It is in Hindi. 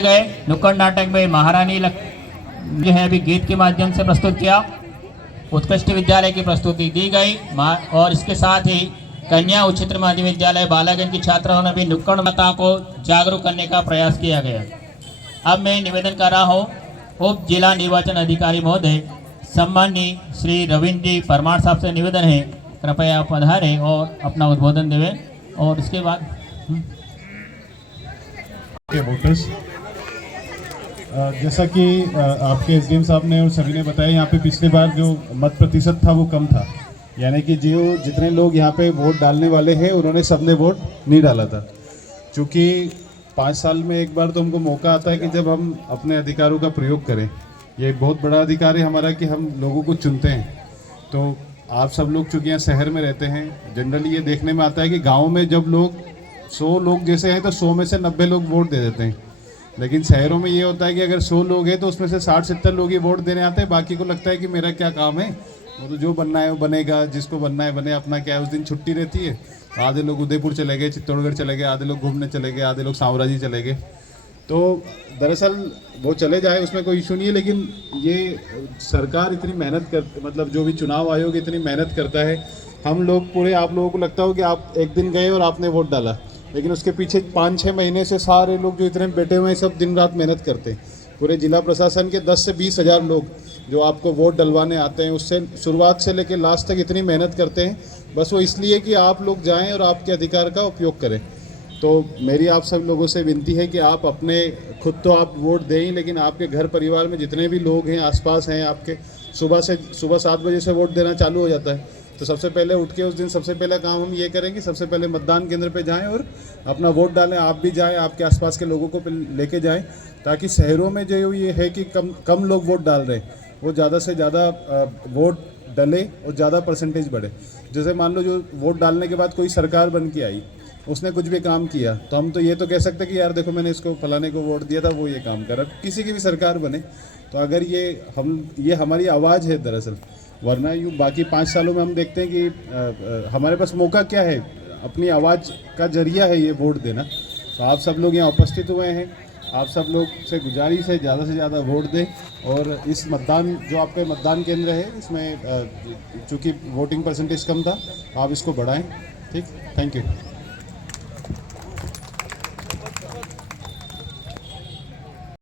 गए नुक्कड़ नाटक में महारानी जो है अभी गीत के माध्यम से प्रस्तुत किया। उत्कृष्ट विद्यालय की प्रस्तुति दी गई और इसके साथ ही कन्या उच्चतर माध्यमिक विद्यालय बालागंज की छात्राओं ने भी नुक्कड़ माता को जागरूक करने का प्रयास किया गया। अब मैं निवेदन कर रहा हूँ उप जिला निर्वाचन अधिकारी महोदय सम्माननीय श्री रविंद्र जी परमार साहब से निवेदन है, कृपया पधारें और अपना उद्बोधन देवें। और इसके बाद वोटर्स, जैसा कि आपके एसडीएम साहब ने और सभी ने बताया, यहाँ पे पिछली बार जो मत प्रतिशत था वो कम था, यानी कि जो जितने लोग यहाँ पे वोट डालने वाले हैं उन्होंने सबने वोट नहीं डाला था। क्योंकि 5 साल में एक बार तो हमको मौका आता है कि जब हम अपने अधिकारों का प्रयोग करें। ये बहुत बड़ा अधिकार है हमारा कि हम लोगों को चुनते हैं। तो आप सब लोग चूँकि यहाँ शहर में रहते हैं, जनरली ये देखने में आता है कि गाँव में जब लोग 100 लोग जैसे हैं तो 100 में से 90 लोग वोट दे देते हैं। लेकिन शहरों में ये होता है कि अगर 100 लोग हैं तो उसमें से 60-70 लोग ही वोट देने आते हैं, बाकी को लगता है कि मेरा क्या काम है, वो तो जो बनना है वो बनेगा, जिसको बनना है बने, अपना क्या है। उस दिन छुट्टी रहती है, आधे लोग उदयपुर चले गए, चित्तौड़गढ़ चले गए, आधे लोग घूमने चले गए, आधे लोग सांवराजी चले गए। तो दरअसल वो चले जाए उसमें कोई इशू नहीं है, लेकिन ये सरकार इतनी मेहनत कर, मतलब जो भी चुनाव आयोग इतनी मेहनत करता है, हम लोग पूरे, आप लोगों को लगता हो कि आप एक दिन गए और आपने वोट डाला, लेकिन उसके पीछे 5-6 महीने से सारे लोग जो इतने बैठे हुए हैं सब दिन रात मेहनत करते हैं। पूरे जिला प्रशासन के 10 से 20 हज़ार लोग जो आपको वोट डलवाने आते हैं, उससे शुरुआत से लेकर लास्ट तक इतनी मेहनत करते हैं, बस वो इसलिए कि आप लोग जाएं और आपके अधिकार का उपयोग करें। तो मेरी आप सब लोगों से विनती है कि आप अपने खुद तो आप वोट दें, लेकिन आपके घर परिवार में जितने भी लोग हैं, आसपास हैं आपके, सुबह 7 बजे से वोट देना चालू हो जाता है। तो सबसे पहले उठ के उस दिन सबसे पहला काम हम ये करें कि सबसे पहले मतदान केंद्र पे जाएं और अपना वोट डालें। आप भी जाएं, आपके आसपास के लोगों को लेके जाएं, ताकि शहरों में जो ये है कि कम लोग वोट डाल रहे हैं, वो ज़्यादा से ज़्यादा वोट डले और ज़्यादा परसेंटेज बढ़े। जैसे मान लो जो वोट डालने के बाद कोई सरकार बन के आई, उसने कुछ भी काम किया, तो हम तो ये तो कह सकते कि यार देखो मैंने इसको फलाने को वोट दिया था, वो ये काम करा। किसी की भी सरकार बने तो अगर ये हमारी आवाज़ है दरअसल, वरना यूँ बाकी 5 सालों में हम देखते हैं कि हमारे पास मौका क्या है, अपनी आवाज़ का जरिया है ये वोट देना। तो आप सब लोग यहाँ उपस्थित हुए हैं, आप सब लोग से गुजारिश है ज़्यादा से ज़्यादा वोट दें। और इस मतदान जो आपके मतदान केंद्र है, इसमें चूँकि वोटिंग परसेंटेज कम था, आप इसको बढ़ाएं। ठीक, थैंक यू।